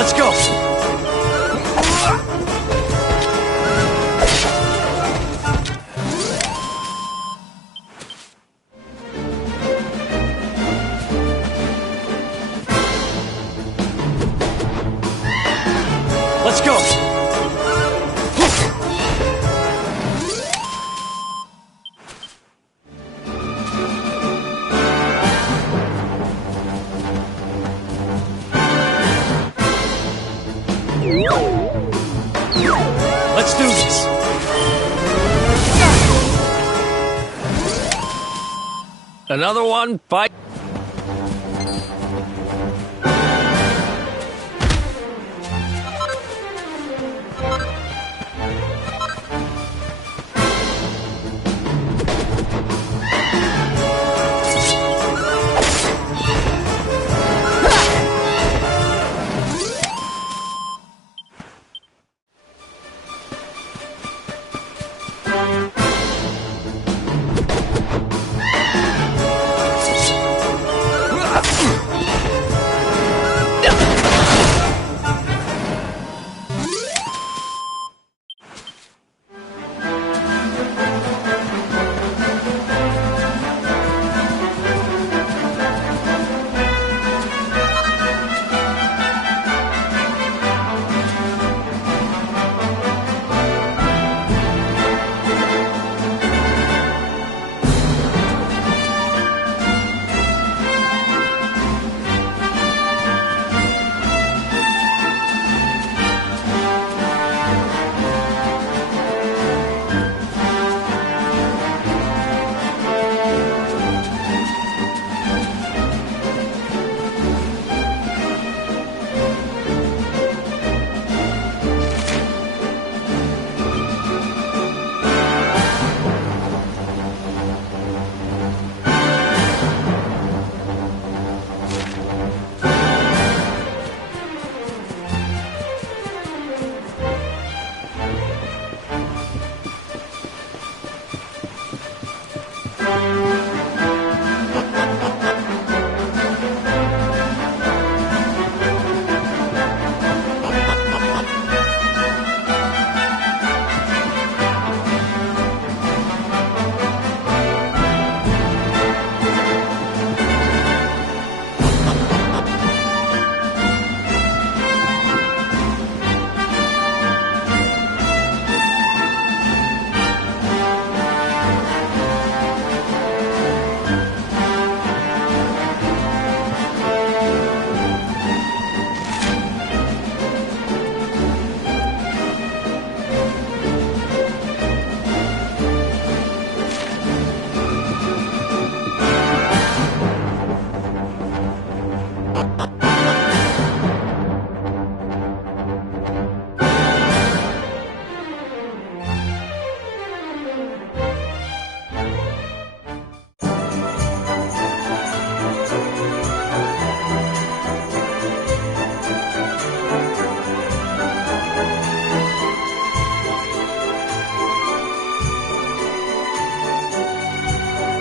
Let's go! Let's go! Let's do this! Another one, fight!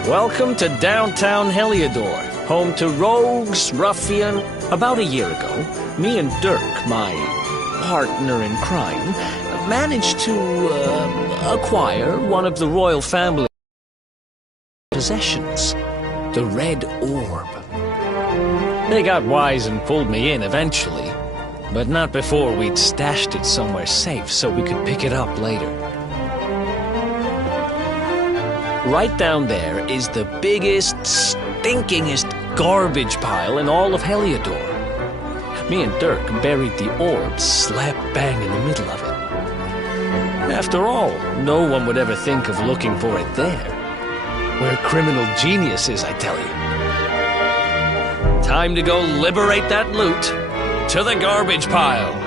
Welcome to downtown Heliodor, home to rogues, ruffian. About a year ago, me and Dirk, my partner in crime, managed to acquire one of the royal family possessions, the Red Orb. They got wise and pulled me in eventually, but not before we'd stashed it somewhere safe so we could pick it up later. Right down there is the biggest, stinkingest garbage pile in all of Heliodor. Me and Dirk buried the orb slap bang in the middle of it. After all, no one would ever think of looking for it there. We're criminal geniuses, I tell you. Time to go liberate that loot to the garbage pile.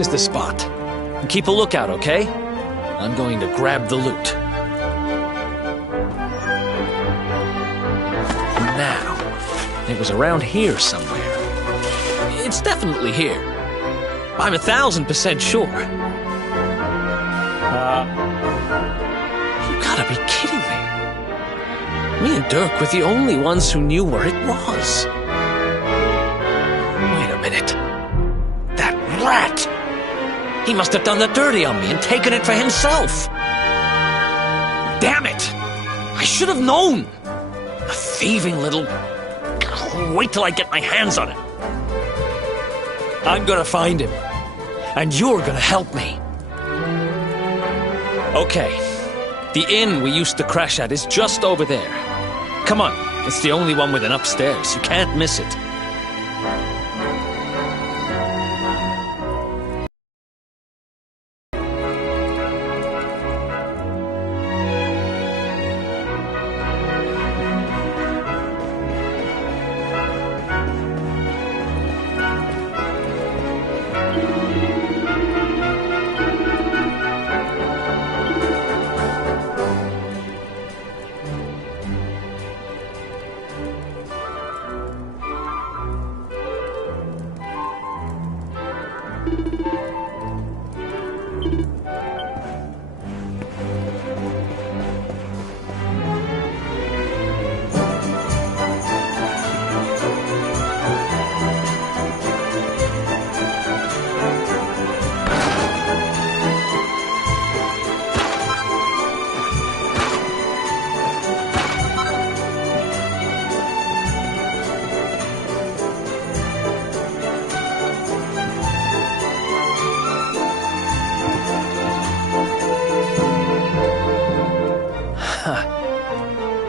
is the spot. And keep a lookout, okay? I'm going to grab the loot. Now, it was around here somewhere. It's definitely here. I'm 1,000% sure. You gotta be kidding me. Me and Dirk were the only ones who knew where it was. Wait a minute. That rat! He must have done the dirty on me and taken it for himself. Damn it! I should have known! A thieving little... Wait till I get my hands on him. I'm gonna find him. And you're gonna help me. Okay. The inn we used to crash at is just over there. Come on. It's the only one with an upstairs. You can't miss it.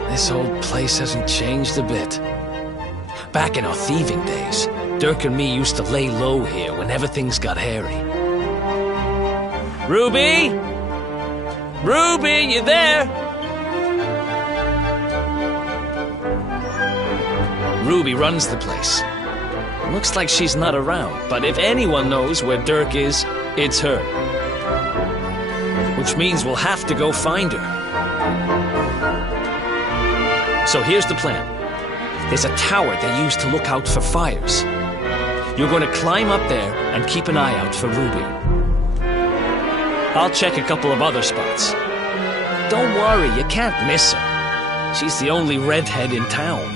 This old place hasn't changed a bit. Back in our thieving days, Dirk and me used to lay low here whenever things got hairy. Ruby? Ruby, you there? Ruby runs the place. Looks like she's not around, but if anyone knows where Dirk is, it's her. Which means we'll have to go find her. So here's the plan. There's a tower they use to look out for fires. You're going to climb up there and keep an eye out for Ruby. I'll check a couple of other spots. Don't worry, you can't miss her. She's the only redhead in town.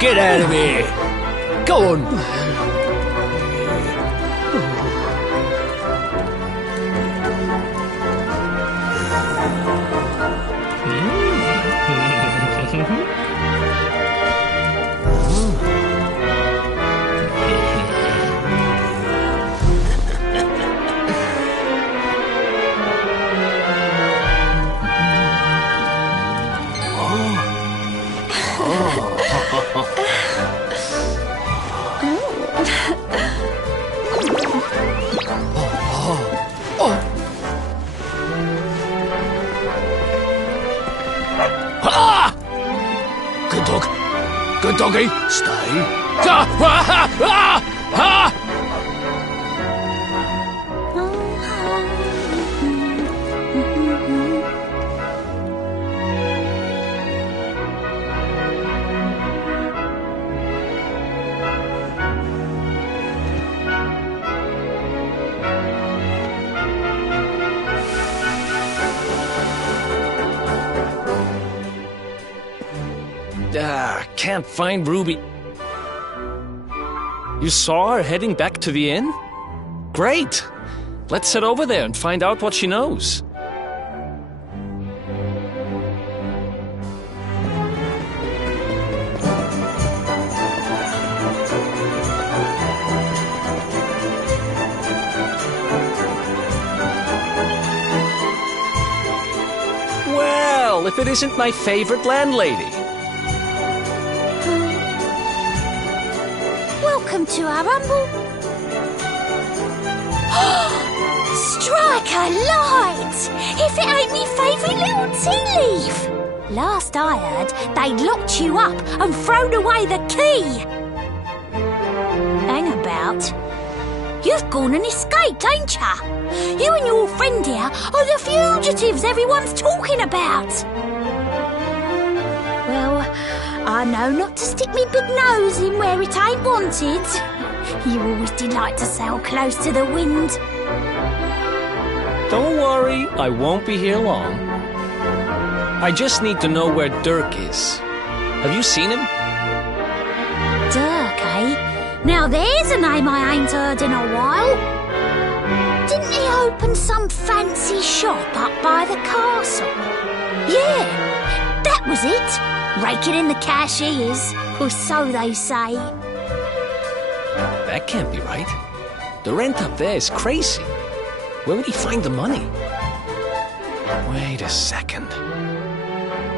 Get out of here! Go on! doggy. Stay. Ah! Ah! Ah! Ah! Can't find Ruby. You saw her heading back to the inn? Great! Let's head over there and find out what she knows. Well, if it isn't my favorite landlady. Welcome to our humble... Strike a light! If it ain't me favourite little tea leaf! Last I heard, they'd locked you up and thrown away the key! Hang about. You've gone and escaped, ain't ya? You and your friend here are the fugitives everyone's talking about! Well, I know not to stick me big nose in where it ain't wanted. You always delight to sail close to the wind. Don't worry, I won't be here long. I just need to know where Dirk is. Have you seen him? Dirk, eh? Now there's a name I ain't heard in a while. Didn't he open some fancy shop up by the castle? Yeah, that was it. Raking in the cash he is, or so they say. That can't be right. The rent up there is crazy. Where would he find the money? Wait a second.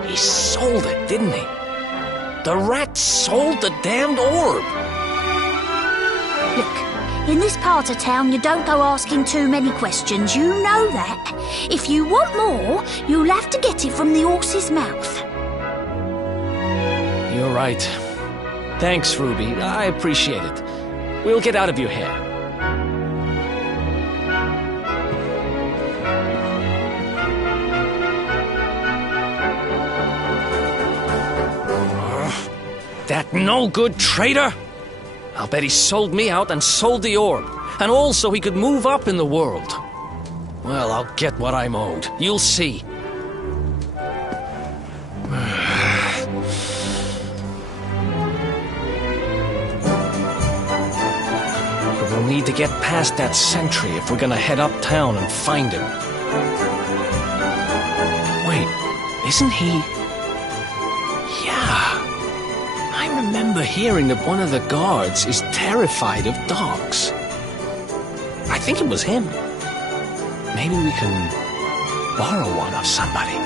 He sold it, didn't he? The rat sold the damned orb. Look, in this part of town you don't go asking too many questions, you know that. If you want more, you'll have to get it from the horse's mouth. You're right. Thanks, Ruby. I appreciate it. We'll get out of your hair. That no-good traitor! I'll bet he sold me out and sold the orb, and all so he could move up in the world. Well, I'll get what I'm owed. You'll see. We'll need to get past that sentry if we're gonna head uptown and find him. Wait, isn't he... Yeah. I remember hearing that one of the guards is terrified of dogs. I think it was him. Maybe we can borrow one of somebody.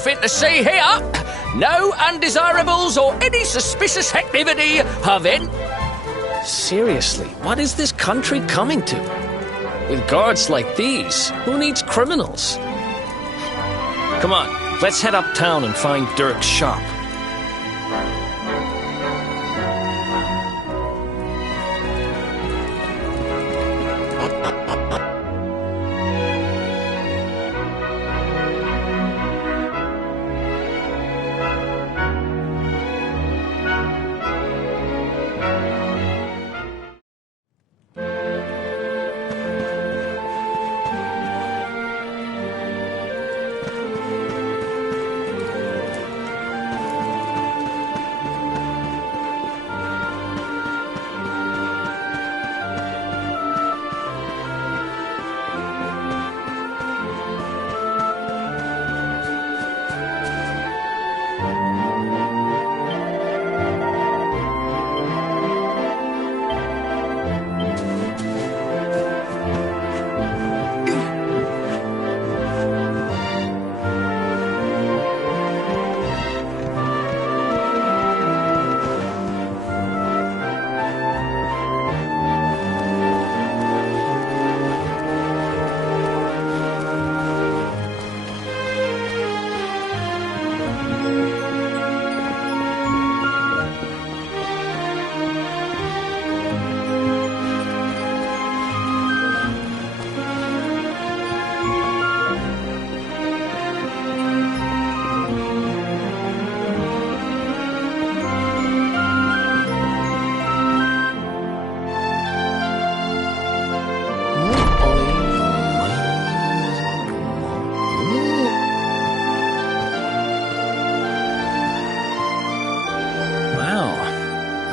nothing to see here. No undesirables or any suspicious activity of any... Seriously, what is this country coming to? With guards like these, who needs criminals? Come on, let's head uptown and find Dirk's shop.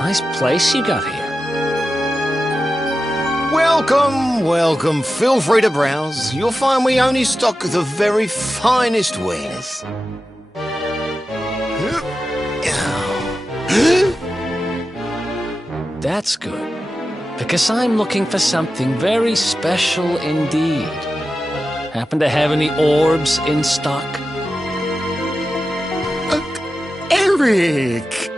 Nice place you got here. Welcome, welcome. Feel free to browse. You'll find we only stock the very finest wares. That's good, because I'm looking for something very special indeed. Happen to have any orbs in stock? Eric!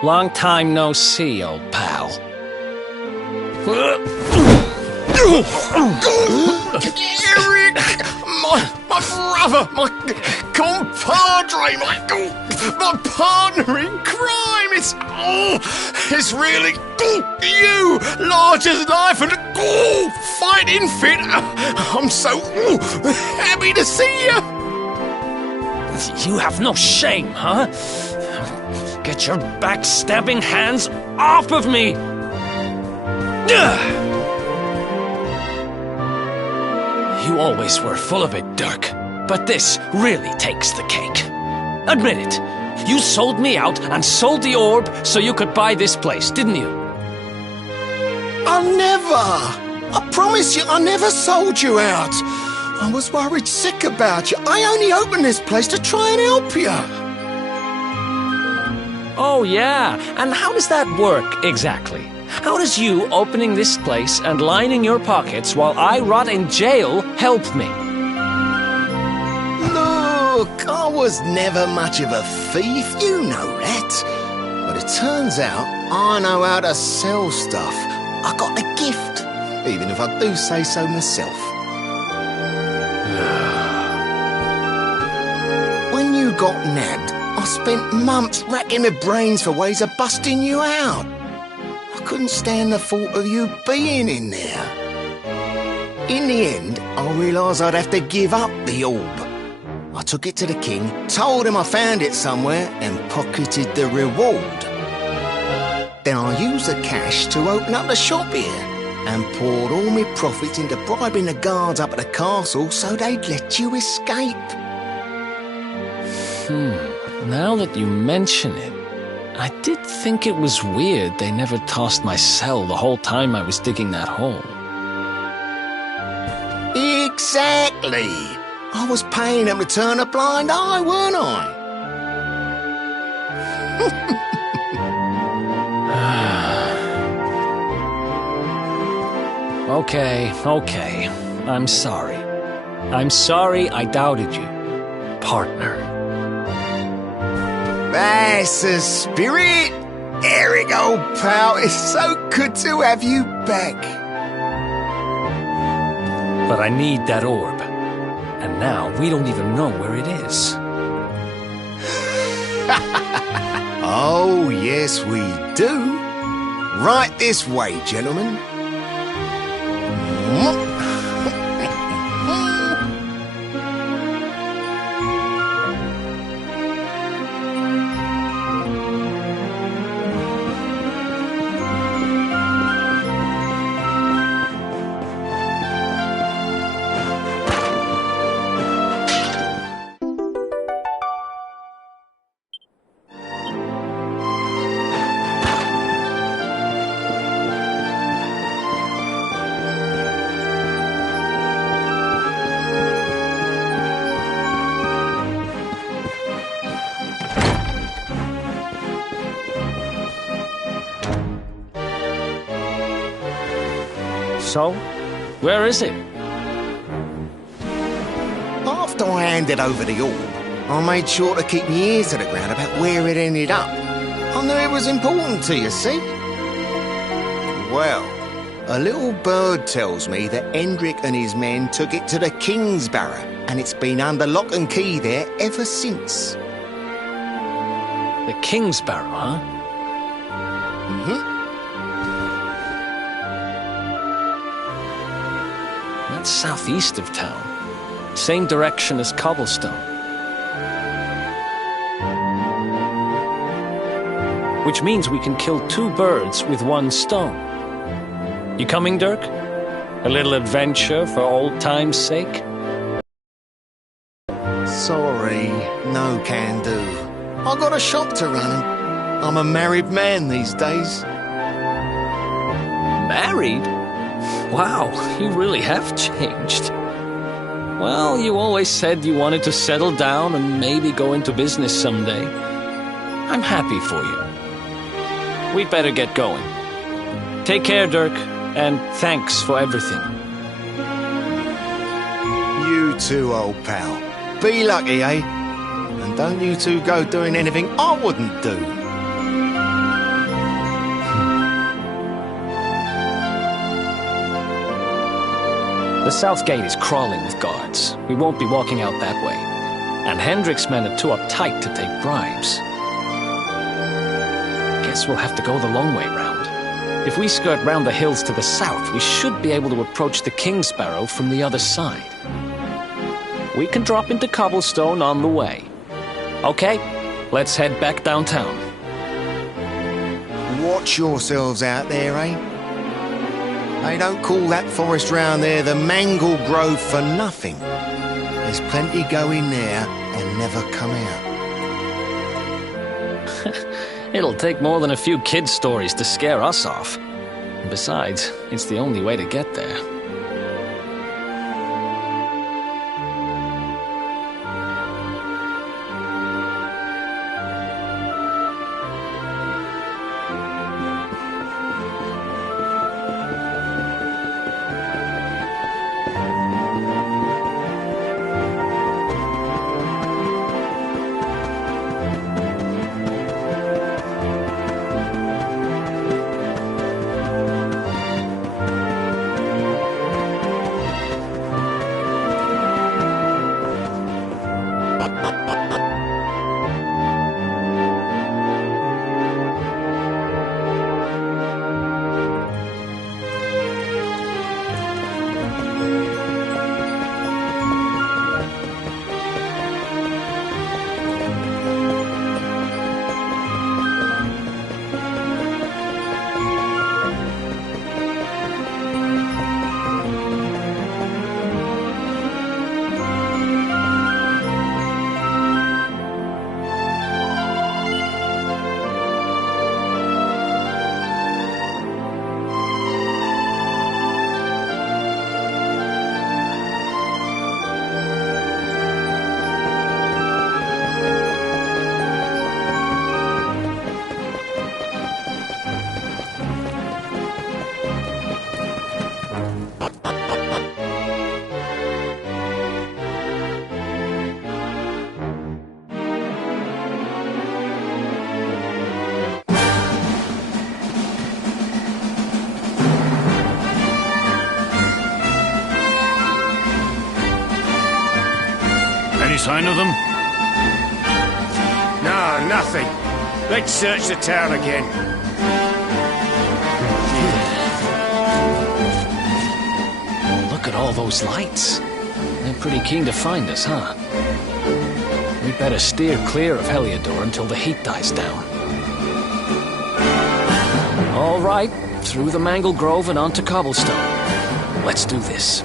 Long time no see, old pal. Eric! My brother! My compadre! My partner in crime! It's really you! Large as life and fighting fit! I'm so happy to see you! You have no shame, huh? Get your backstabbing hands off of me! You always were full of it, Dirk. But this really takes the cake. Admit it. You sold me out and sold the orb so you could buy this place, didn't you? I never! I promise you, I never sold you out. I was worried sick about you. I only opened this place to try and help you. Oh, yeah. And how does that work, exactly? How does you opening this place and lining your pockets while I rot in jail help me? Look, I was never much of a thief, you know that. But it turns out I know how to sell stuff. I got a gift, even if I do say so myself. When you got nabbed, I spent months racking my brains for ways of busting you out. I couldn't stand the thought of you being in there. In the end, I realised I'd have to give up the orb. I took it to the king, told him I found it somewhere, and pocketed the reward. Then I used the cash to open up the shop here, and poured all my profits into bribing the guards up at the castle so they'd let you escape. Now that you mention it, I did think it was weird they never tossed my cell the whole time I was digging that hole. Exactly! I was paying them to turn a blind eye, weren't I? Okay. I'm sorry. I'm sorry I doubted you. partner. That's the spirit! Eric, old pal, it's so good to have you back. But I need that orb. And now we don't even know where it is. Oh, yes, we do. Right this way, gentlemen. So, where is it? After I handed over the orb, I made sure to keep my ears to the ground about where it ended up. I knew it was important to you, see? Well, a little bird tells me that Hendrik and his men took it to the Kingsbarrow, and it's been under lock and key there ever since. The Kingsbarrow, huh? Mm-hmm. That's southeast of town. Same direction as Cobblestone. Which means we can kill two birds with one stone. You coming, Dirk? A little adventure for old time's sake? Sorry, no can do. I got a shop to run and I'm a married man these days. Married? Wow, you really have changed. Well, you always said you wanted to settle down and maybe go into business someday. I'm happy for you. We'd better get going. Take care, Dirk, and thanks for everything. You too, old pal. Be lucky, eh? And don't you two go doing anything I wouldn't do. The south gate is crawling with guards. We won't be walking out that way. And Hendrik's men are too uptight to take bribes. Guess we'll have to go the long way round. If we skirt round the hills to the south, we should be able to approach the Kingsbarrow from the other side. We can drop into Cobblestone on the way. Okay, let's head back downtown. Watch yourselves out there, eh? They don't call that forest round there the Mangle Grove for nothing. There's plenty go in there and never come out. It'll take more than a few kid stories to scare us off. Besides, it's the only way to get there. Any sign of them? No, nothing. Let's search the town again. Look at all those lights. They're pretty keen to find us, huh? We better steer clear of Heliodor until the heat dies down. All right, through the Mangle Grove and onto Cobblestone. Let's do this.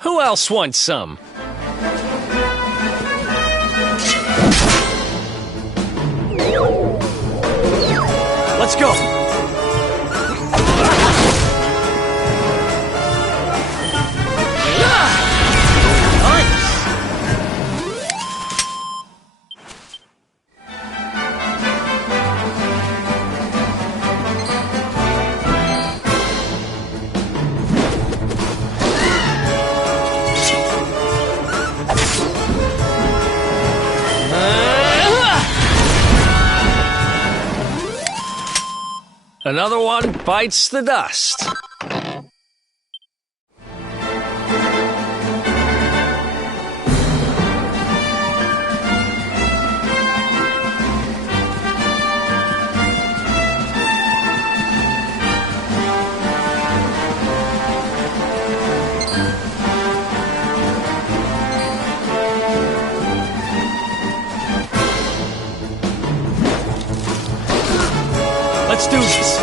Who else wants some? Let's go! Another one bites the dust. Let's do this.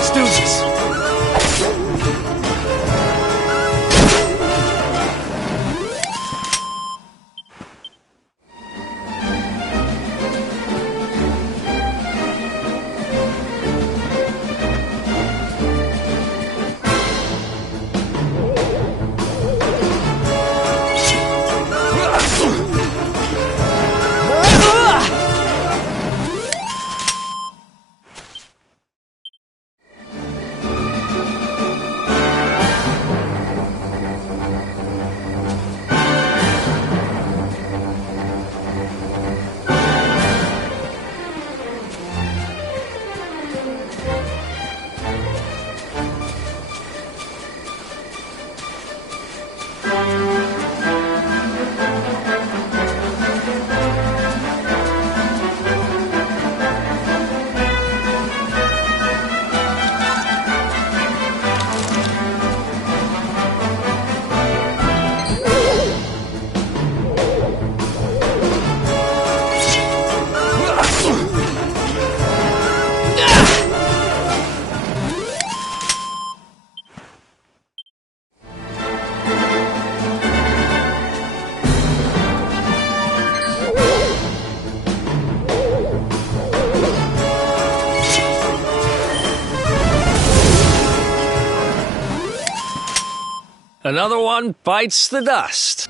Let's do this. Another one bites the dust.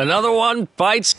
Another one bites.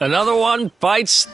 Another one bites.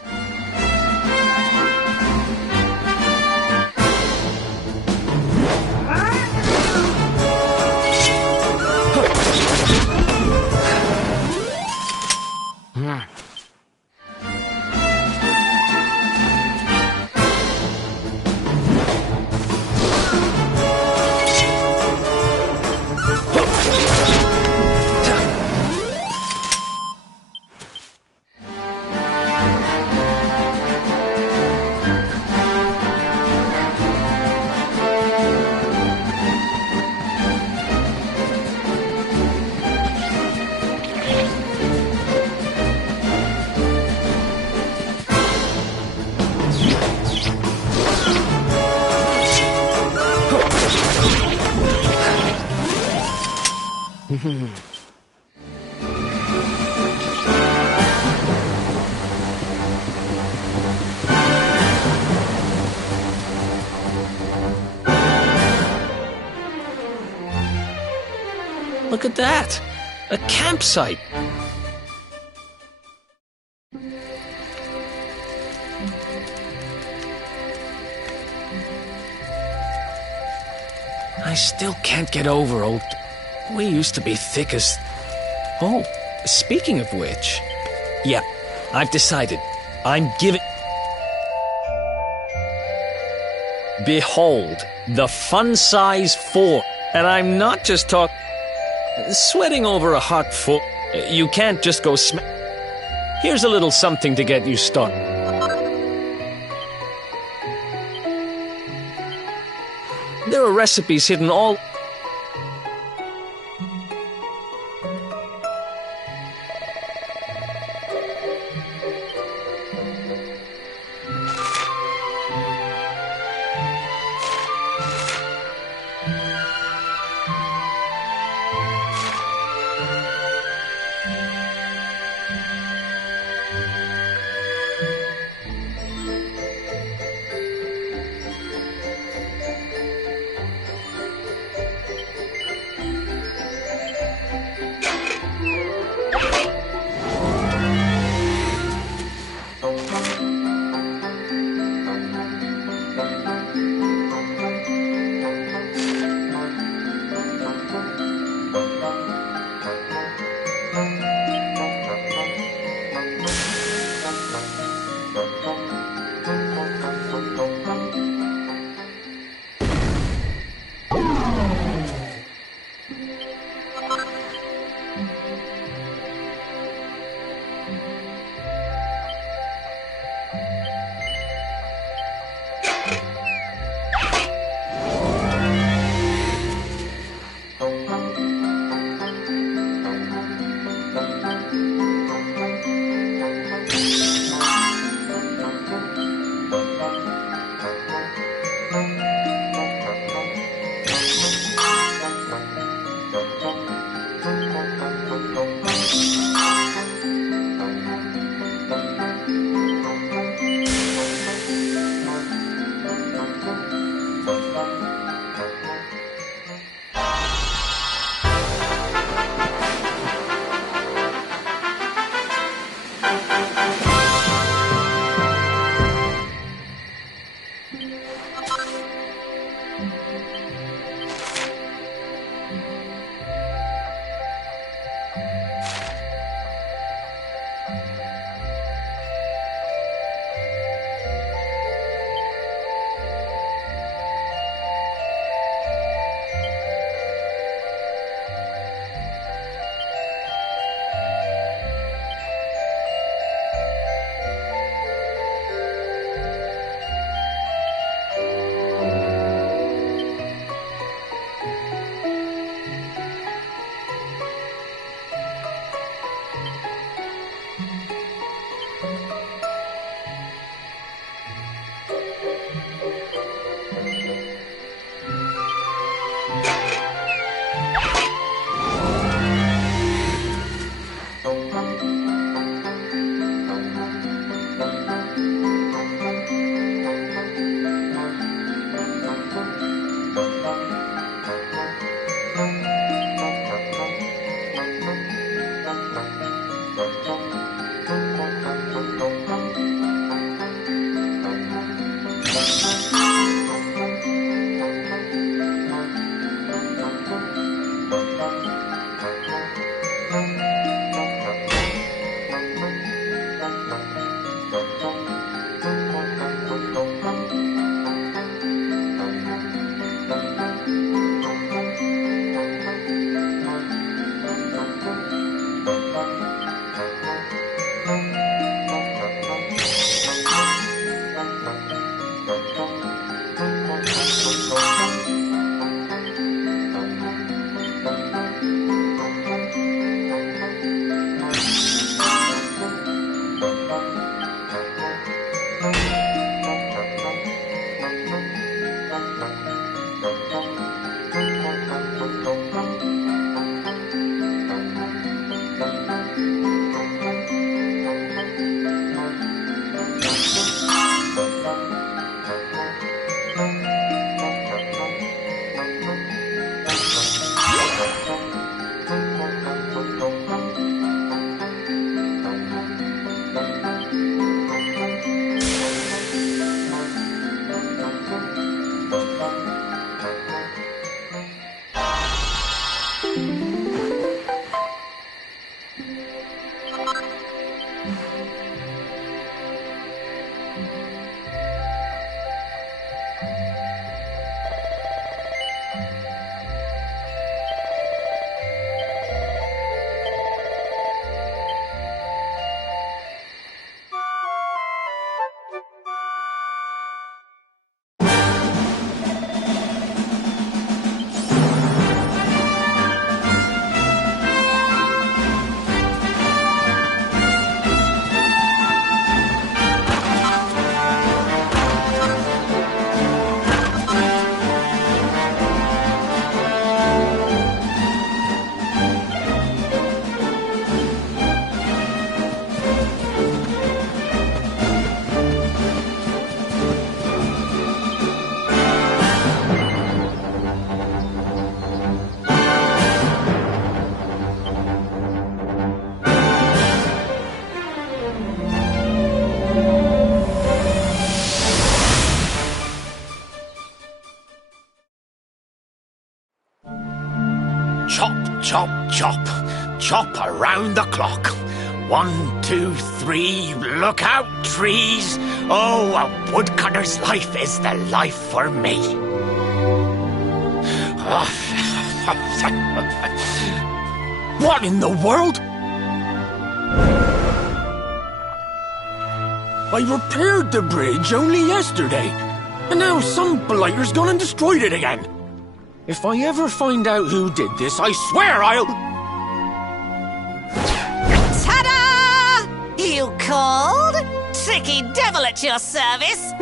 Look at that! A campsite! I still can't get over old... We used to be thick as... Oh, speaking of which... Yeah, I've decided. I'm giving... Behold, the Fun Size 4. And I'm not just talking... Sweating over a hot foot. You can't just go Here's a little something to get you started. There are recipes hidden all... Chop, chop, chop. Chop around the clock. 1, 2, 3, look out, trees. Oh, a woodcutter's life is the life for me. What in the world? I repaired the bridge only yesterday, and now some blighter's gone and destroyed it again. If I ever find out who did this, I swear I'll... Ta-da! You called? Tricky devil at your service.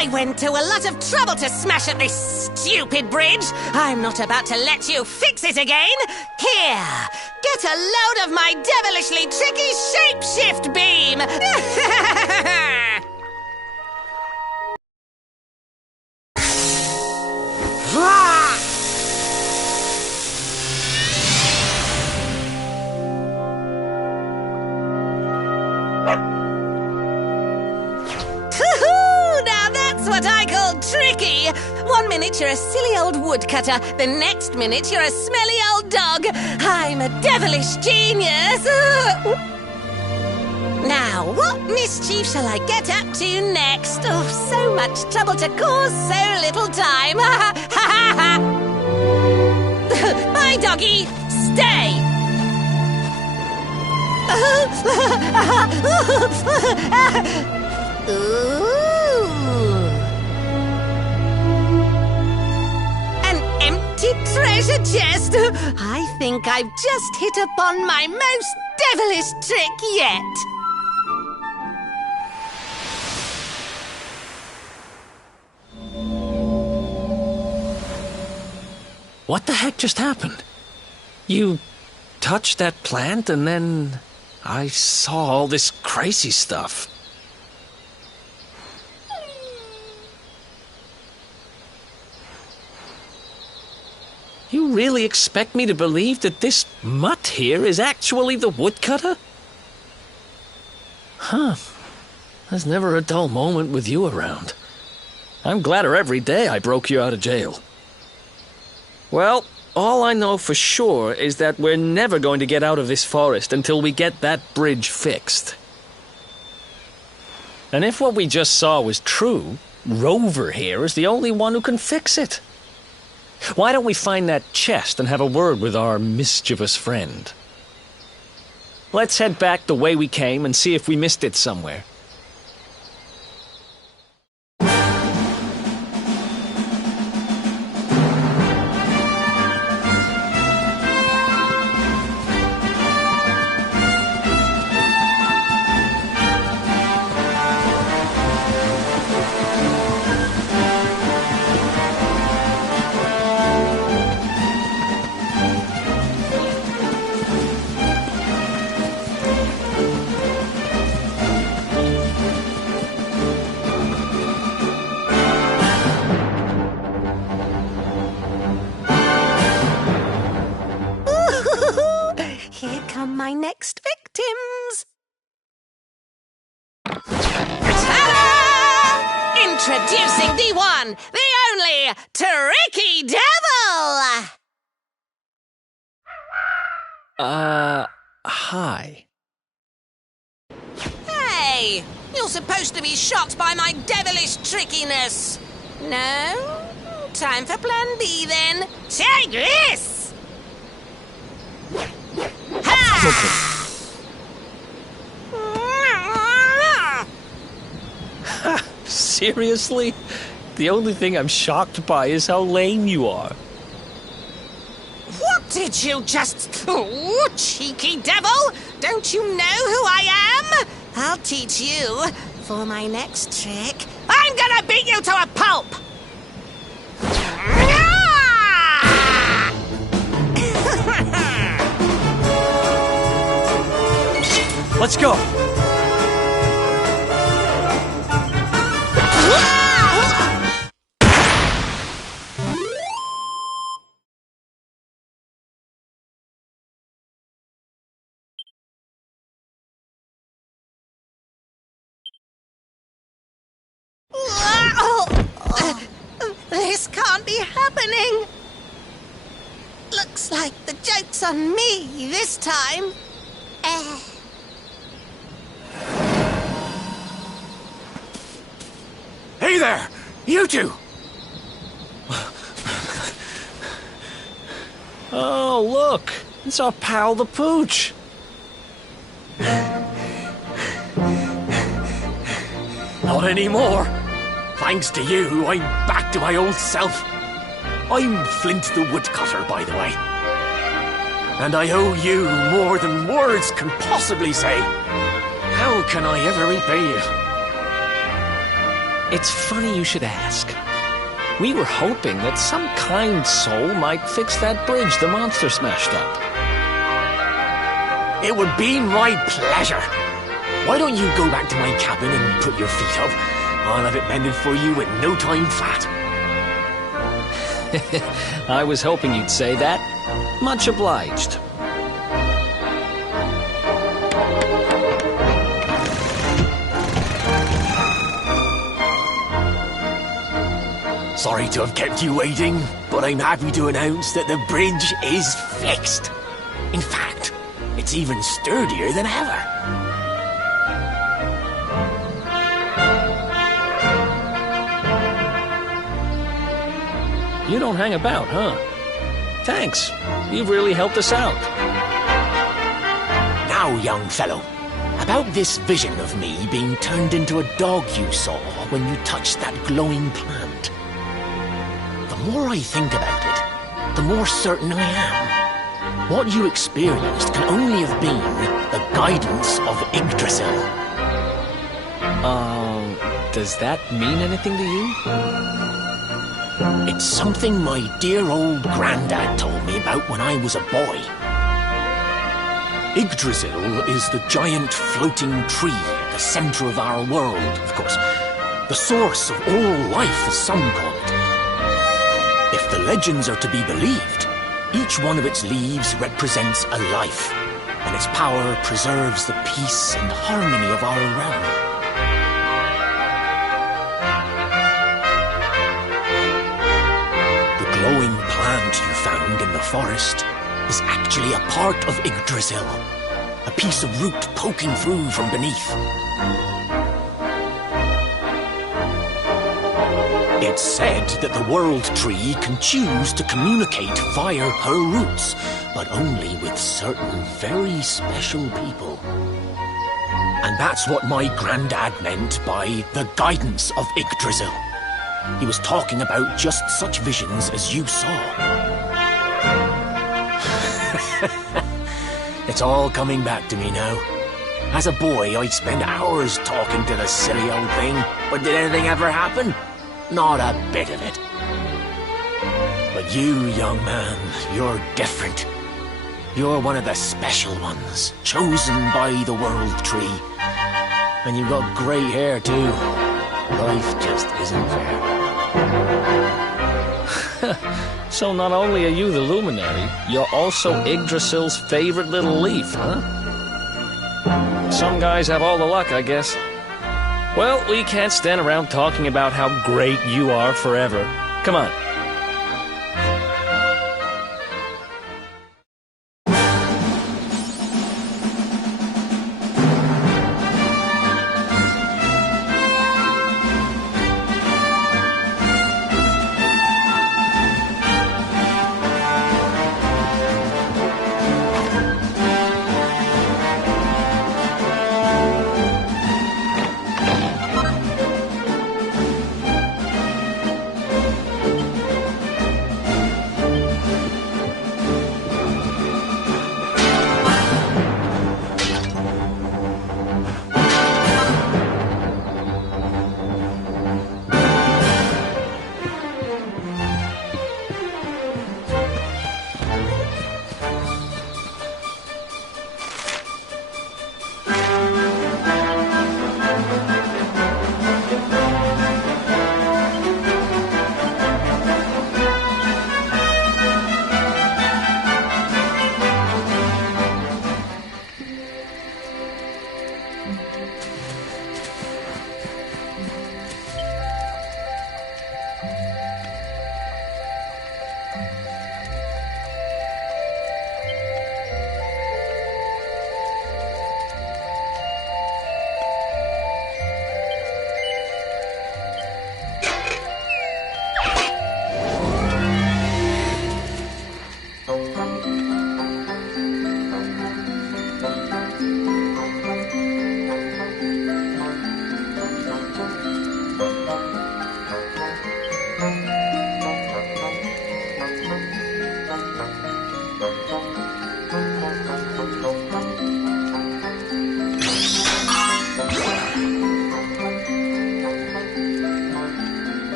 I went to a lot of trouble to smash at this stupid bridge. I'm not about to let you fix it again. Here, get a load of my devilishly tricky shapeshift beam. What I call tricky. 1 minute you're a silly old woodcutter, the next minute you're a smelly old dog. I'm a devilish genius. Now, what mischief shall I get up to next? Oh, so much trouble to cause so little time. Bye, doggy. Stay. Ooh. Treasure chest! I think I've just hit upon my most devilish trick yet. What the heck just happened? You touched that plant and then I saw all this crazy stuff. You really expect me to believe that this mutt here is actually the woodcutter? Huh. There's never a dull moment with you around. I'm gladder every day I broke you out of jail. Well, all I know for sure is that we're never going to get out of this forest until we get that bridge fixed. And if what we just saw was true, Rover here is the only one who can fix it. Why don't we find that chest and have a word with our mischievous friend? Let's head back the way we came and see if we missed it somewhere. Introducing the one, the only, Tricky Devil! Hi. Hey, you're supposed to be shocked by my devilish trickiness. No? Time for plan B then. Take this! Ha! Seriously? The only thing I'm shocked by is how lame you are. What did you just... Oh, cheeky devil! Don't you know who I am? I'll teach you. For my next trick, I'm gonna beat you to a pulp! Let's go! This can't be happening. Looks like the joke's on me this time. Hey there! You two! Oh, look! It's our pal the Pooch! Not anymore. Thanks to you, I'm back to my old self. I'm Flint the Woodcutter, by the way. And I owe you more than words can possibly say. How can I ever repay you? It's funny you should ask. We were hoping that some kind soul might fix that bridge the monster smashed up. It would be my pleasure. Why don't you go back to my cabin and put your feet up? I'll have it mended for you in no time flat. I was hoping you'd say that. Much obliged. Sorry to have kept you waiting, but I'm happy to announce that the bridge is fixed. In fact, it's even sturdier than ever. You don't hang about, huh? Thanks. You've really helped us out. Now, young fellow, about this vision of me being turned into a dog you saw when you touched that glowing plant. The more I think about it, the more certain I am. What you experienced can only have been the guidance of Yggdrasil. Does that mean anything to you? It's something my dear old granddad told me about when I was a boy. Yggdrasil is the giant floating tree at the center of our world, of course. The source of all life, as some call it. If the legends are to be believed, each one of its leaves represents a life, and its power preserves the peace and harmony of our realm. The glowing plant you found in the forest is actually a part of Yggdrasil, a piece of root poking through from beneath. It's said that the World Tree can choose to communicate via her roots, but only with certain very special people. And that's what my granddad meant by the guidance of Yggdrasil. He was talking about just such visions as you saw. It's all coming back to me now. As a boy, I'd spend hours talking to the silly old thing, but did anything ever happen? Not a bit of it. But you, young man, you're different. You're one of the special ones, chosen by the World Tree. And you've got grey hair, too. Life just isn't fair. So not only are you the luminary, you're also Yggdrasil's favorite little leaf, huh? Some guys have all the luck, I guess. Well, we can't stand around talking about how great you are forever. Come on.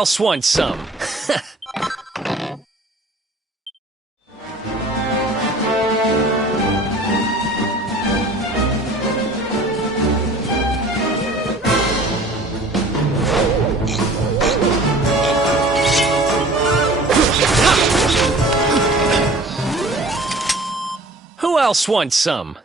else wants some? Who else wants some?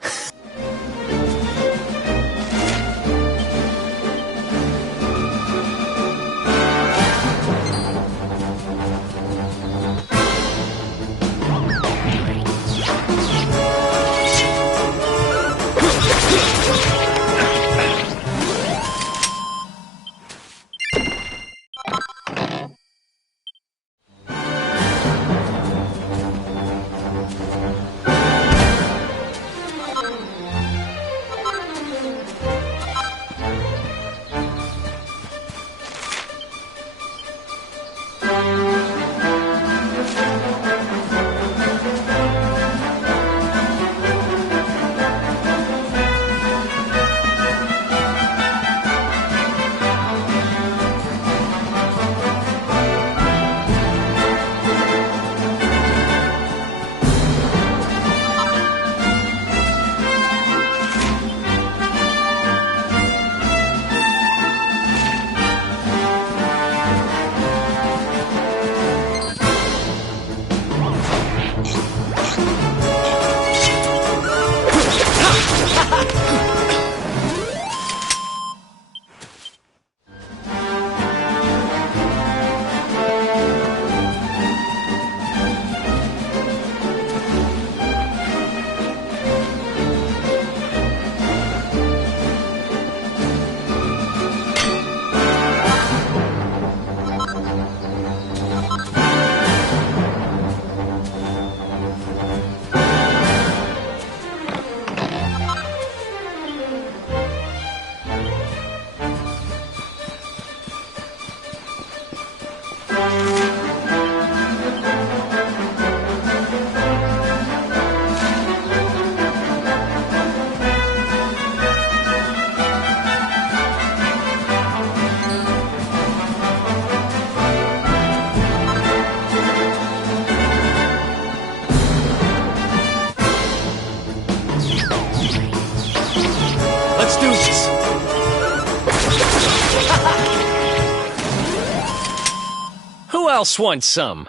Let's do this. Who else wants some?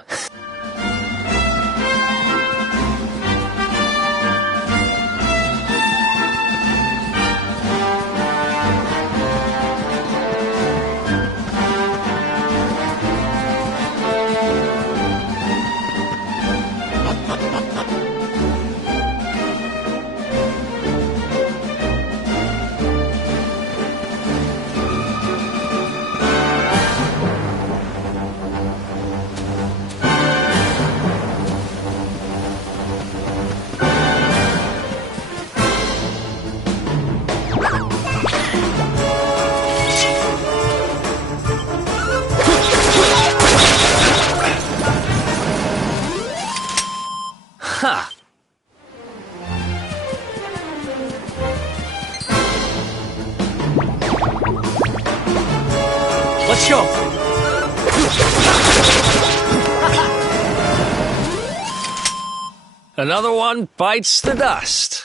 Ha! Let's go! Another one bites the dust.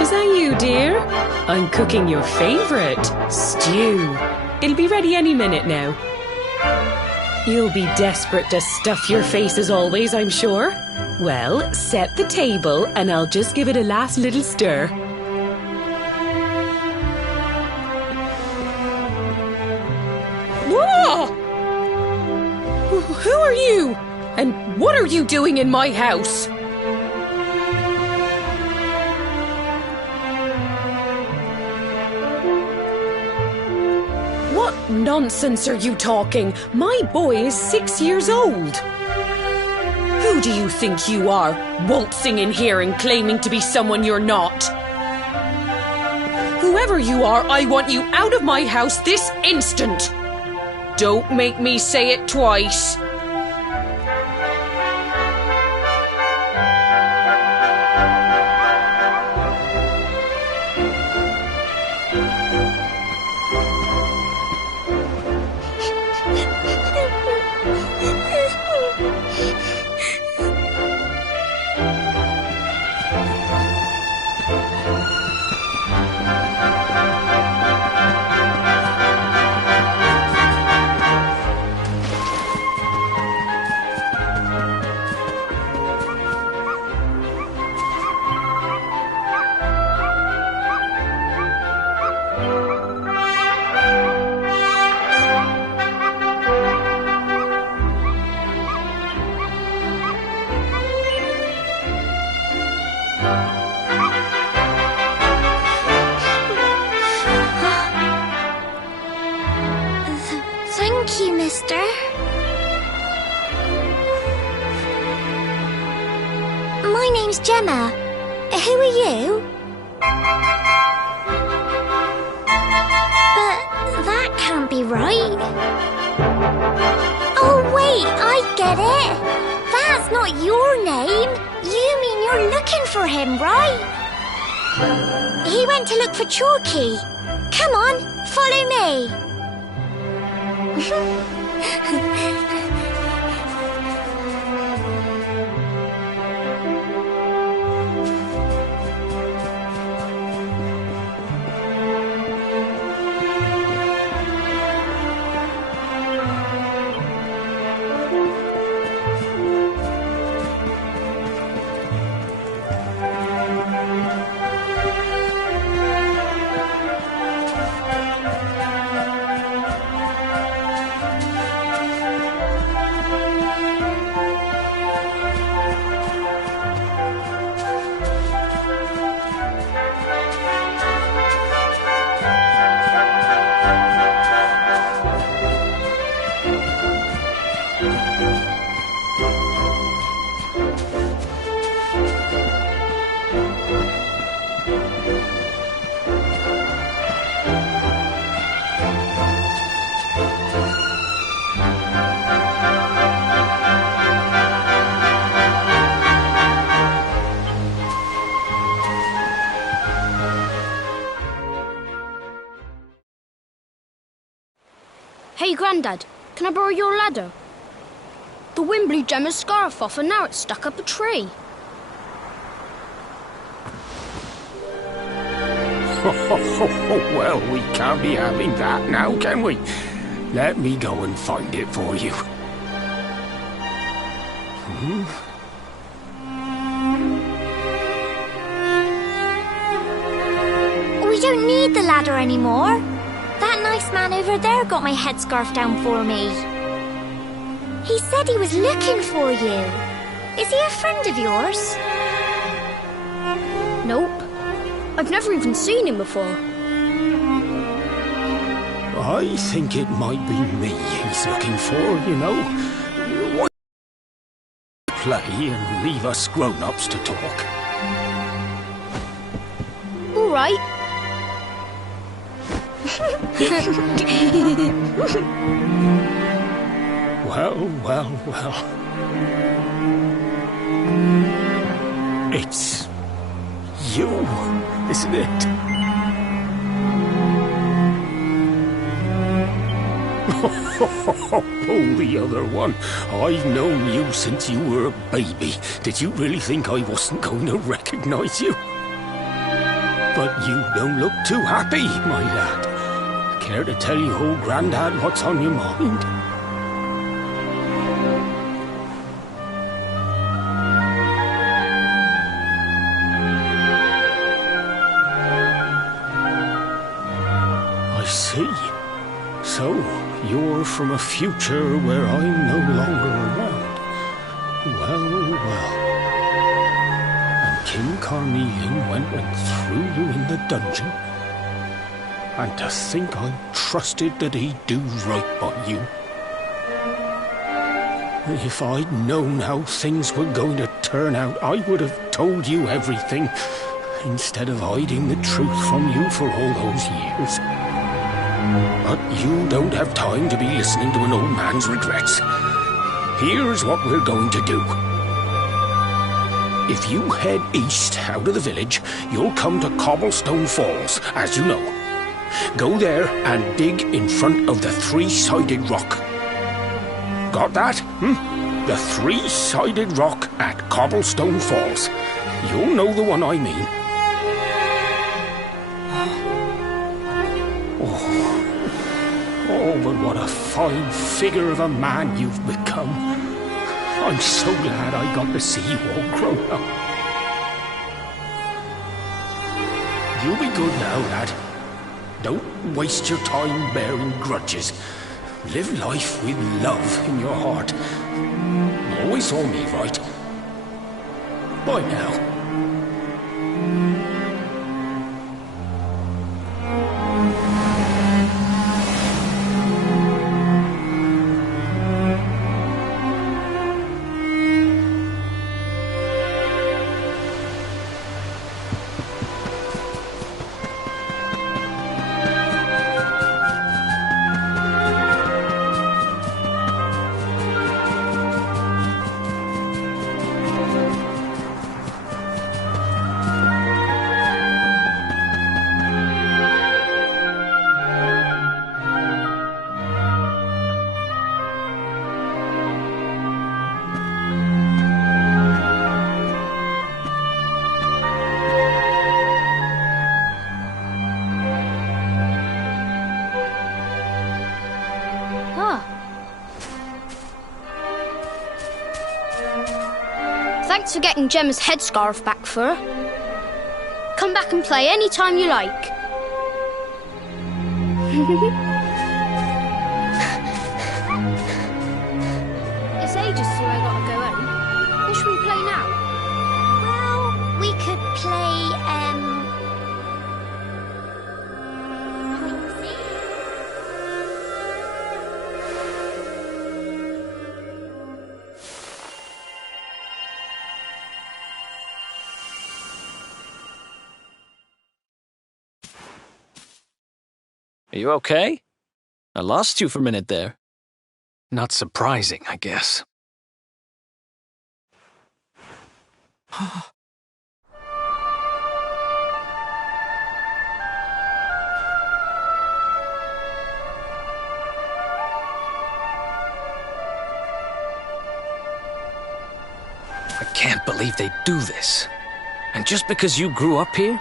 Is that you, dear? I'm cooking your favourite, stew. It'll be ready any minute now. You'll be desperate to stuff your face as always, I'm sure. Well, set the table and I'll just give it a last little stir. Whoa! Who are you? And what are you doing in my house? What nonsense are you talking? My boy is 6 years old. Who do you think you are, waltzing in here and claiming to be someone you're not? Whoever you are, I want you out of my house this instant. Don't make me say it twice. Thank you, mister. My name's Gemma. Who are you? But that can't be right. Oh, wait, I get it. That's not your name. You mean you're looking for him, right? He went to look for Chalky. Come on, follow me. Hey, Grandad, can I borrow your ladder? The wind blew Gemma's scarf off and now it's stuck up a tree. Well, we can't be having that now, can we? Let me go and find it for you. We don't need the ladder anymore. That nice man over there got my headscarf down for me. He said he was looking for you. Is he a friend of yours? Nope. I've never even seen him before. I think it might be me he's looking for, you know. Why play and leave us grown-ups to talk? All right. Well. It's you, isn't it? Oh, the other one. I've known you since you were a baby. Did you really think I wasn't going to recognize you? But you don't look too happy, my lad. Care to tell your old Grandad what's on your mind? I see. So, you're from a future where I'm no longer around. Well. And King Carnelian went and threw you in the dungeon. And to think I trusted that he'd do right by you. If I'd known how things were going to turn out, I would have told you everything, instead of hiding the truth from you for all those years. But you don't have time to be listening to an old man's regrets. Here's what we're going to do. If you head east out of the village, you'll come to Cobblestone Falls, as you know. Go there and dig in front of the three-sided rock. Got that? The three-sided rock at Cobblestone Falls. You'll know the one I mean. Oh, but what a fine figure of a man you've become. I'm so glad I got to see you all grown up. You'll be good now, lad. Don't waste your time bearing grudges. Live life with love in your heart. You always saw me right. Bye now. Thanks for getting Gemma's headscarf back for her. Come back and play any time you like. It's ages till I gotta go home. What should we play now? Well, we could play, Are you okay? I lost you for a minute there. Not surprising, I guess. I can't believe they do this. And just because you grew up here?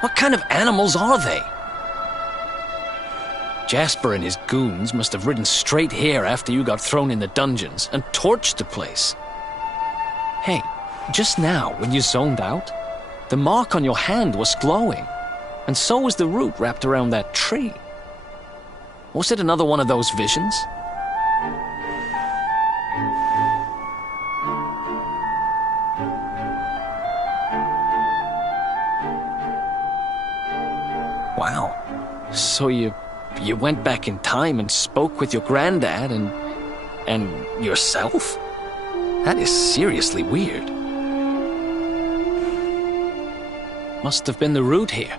What kind of animals are they? Jasper and his goons must have ridden straight here after you got thrown in the dungeons and torched the place. Hey, just now, when you zoned out, the mark on your hand was glowing, and so was the root wrapped around that tree. Was it another one of those visions? Wow. So you went back in time and spoke with your granddad and yourself? That is seriously weird. Must have been the root here.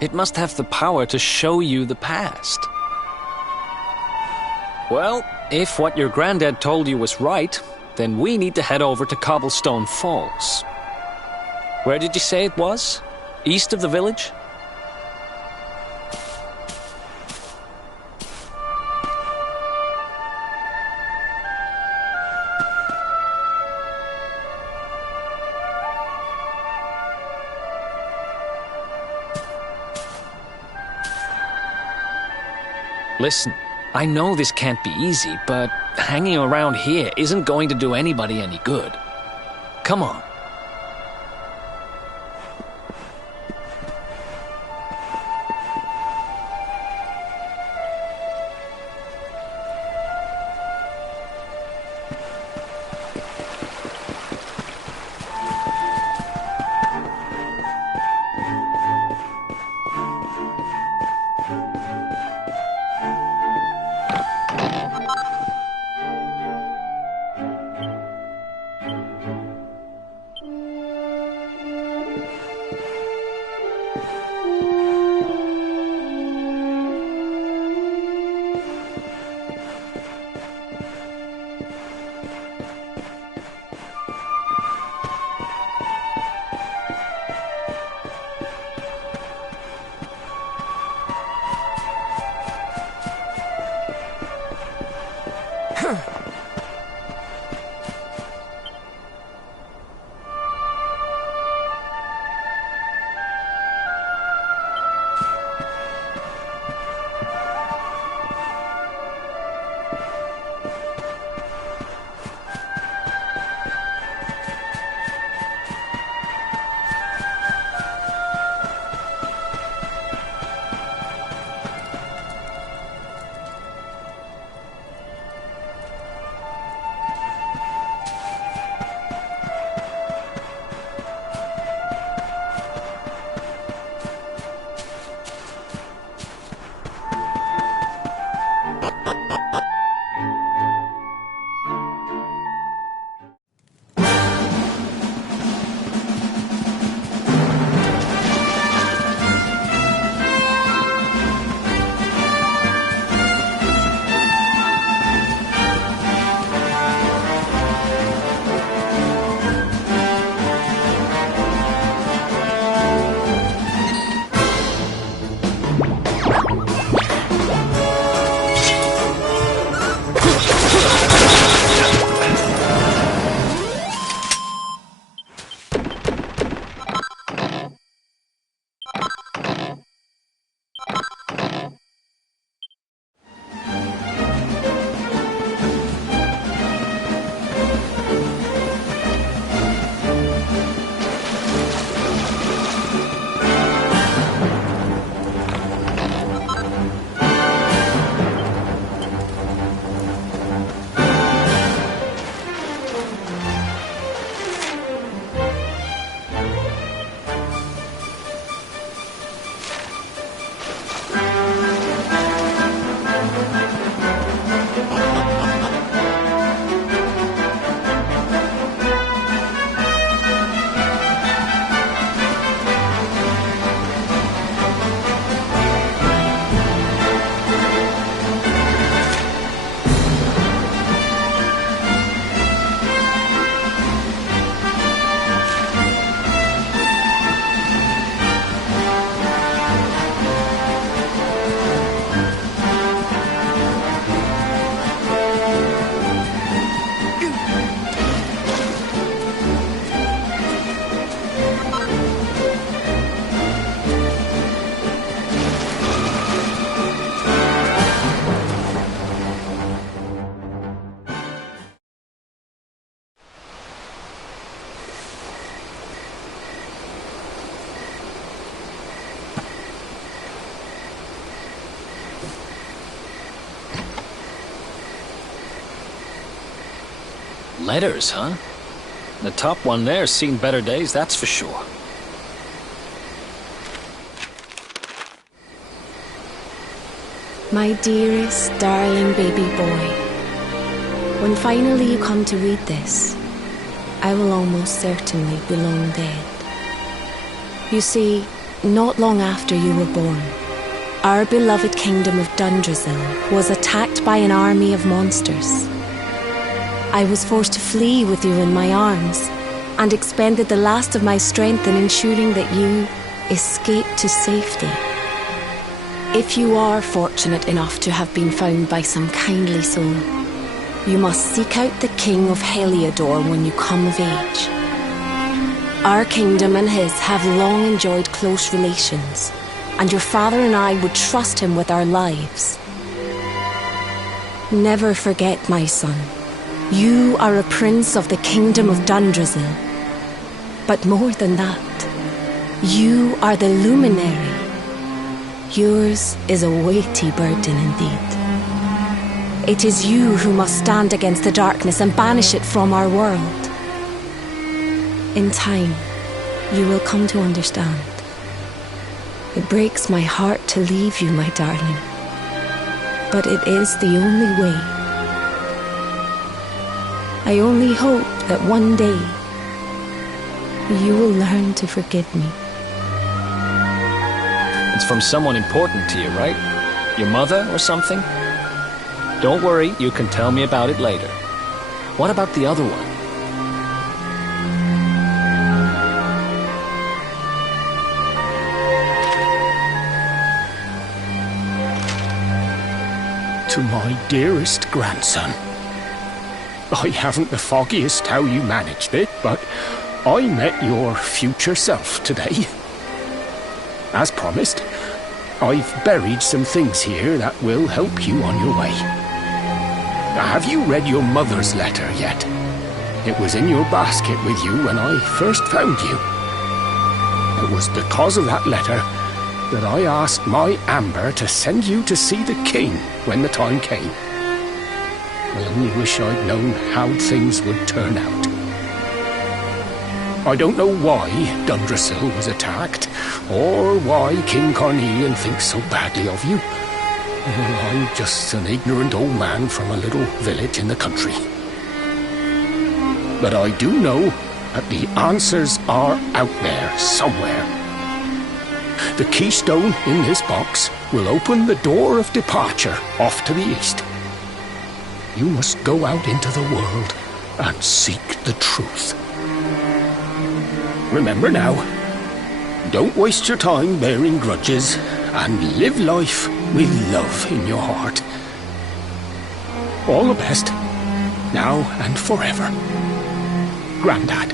It must have the power to show you the past. Well, if what your granddad told you was right, then we need to head over to Cobblestone Falls. Where did you say it was? East of the village? Listen, I know this can't be easy, but hanging around here isn't going to do anybody any good. Come on. Letters, huh? The top one there's seen better days, that's for sure. My dearest, darling baby boy, when finally you come to read this, I will almost certainly be long dead. You see, not long after you were born, our beloved kingdom of Dundrasil was attacked attacked by an army of monsters. I was forced to flee with you in my arms and expended the last of my strength in ensuring that you escaped to safety. If you are fortunate enough to have been found by some kindly soul, you must seek out the King of Heliodor when you come of age. Our kingdom and his have long enjoyed close relations, and your father and I would trust him with our lives. Never forget, my son, you are a prince of the kingdom of Dundrasil. But more than that, you are the luminary. Yours is a weighty burden indeed. It is you who must stand against the darkness and banish it from our world. In time, you will come to understand. It breaks my heart to leave you, my darling, but it is the only way. I only hope that one day you will learn to forgive me. It's from someone important to you, right? Your mother or something? Don't worry, you can tell me about it later. What about the other one? To my dearest grandson. I haven't the foggiest how you managed it, but I met your future self today. As promised, I've buried some things here that will help you on your way. Have you read your mother's letter yet? It was in your basket with you when I first found you. It was because of that letter that I asked my Amber to send you to see the king when the time came. I only wish I'd known how things would turn out. I don't know why Dundrasil was attacked, or why King Carnelian thinks so badly of you. I'm just an ignorant old man from a little village in the country. But I do know that the answers are out there somewhere. The keystone in this box will open the door of departure off to the east. You must go out into the world and seek the truth. Remember now, don't waste your time bearing grudges, and live life with love in your heart. All the best, now and forever. Grandad.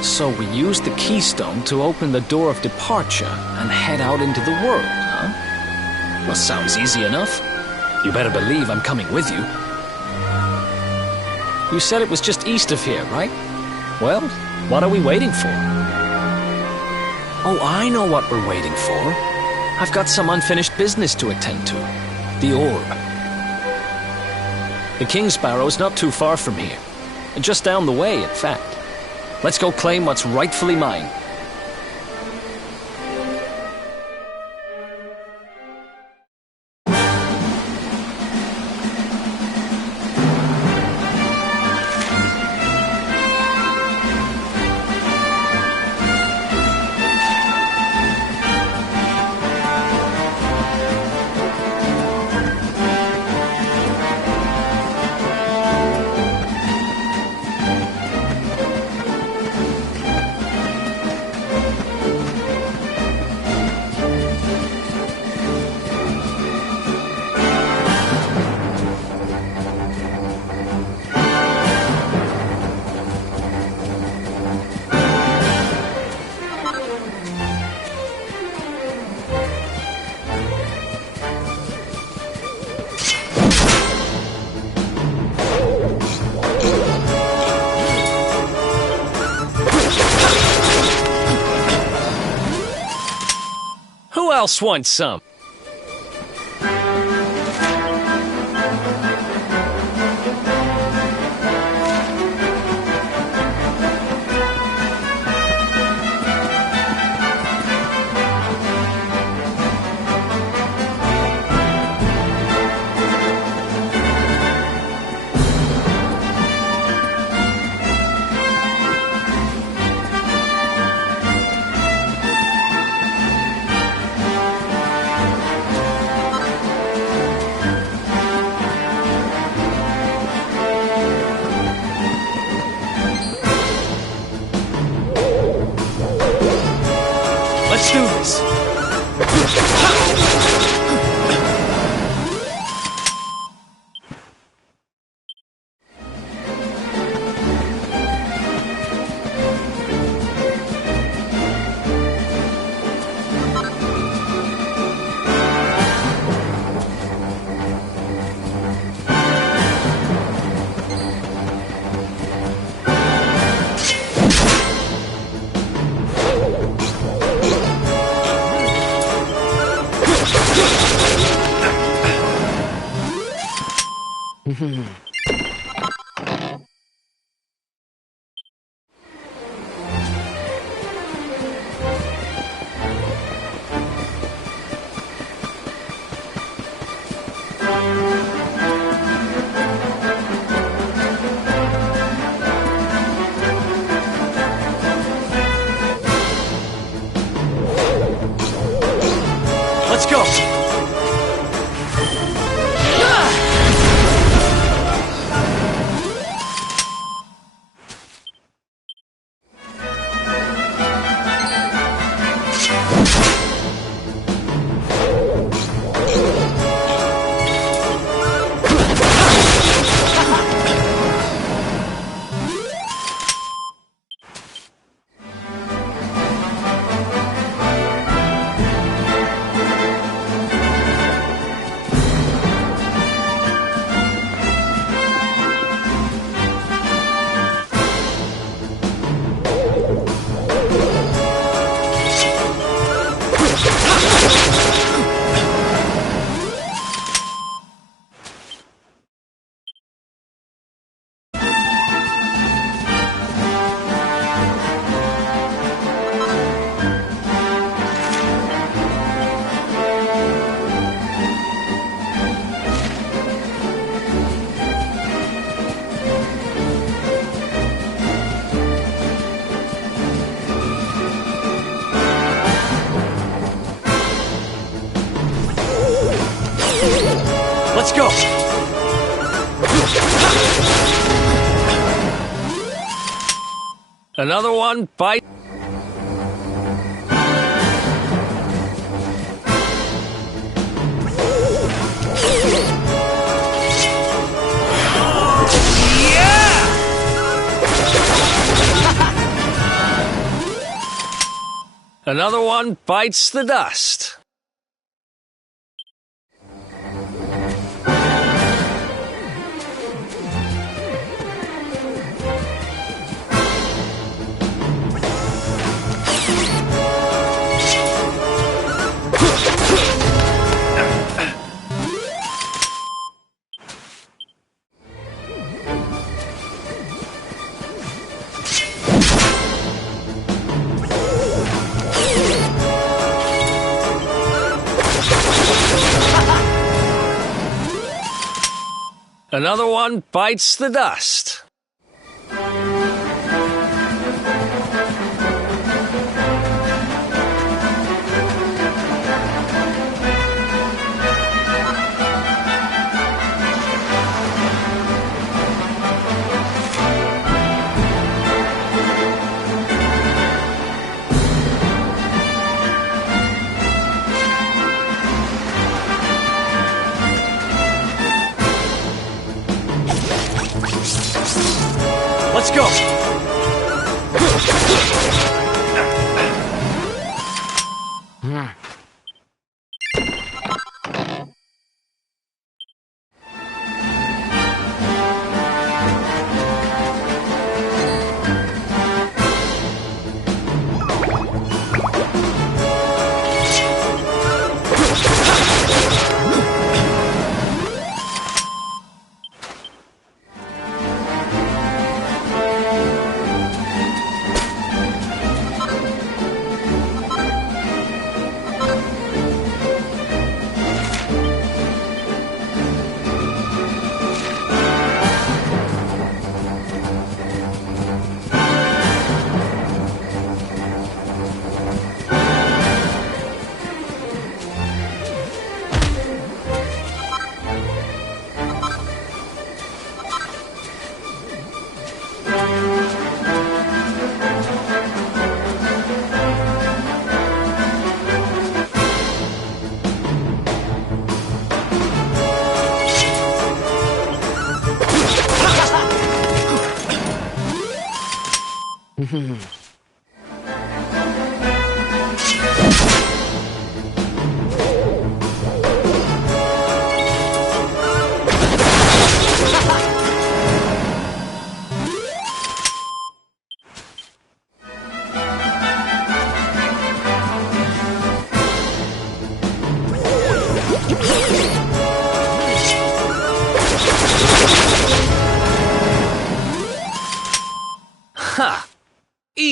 So we use the keystone to open the door of departure and head out into the world, huh? Well, sounds easy enough. You better believe I'm coming with you. You said it was just east of here, right? Well, what are we waiting for? Oh, I know what we're waiting for. I've got some unfinished business to attend to. The orb. The King Sparrow's not too far from here. Just down the way, in fact. Let's go claim what's rightfully mine. Who else wants some? Let's go! Let's go! Another one bite. Another one bites the dust. Another one bites the dust. Let's go!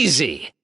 crazy!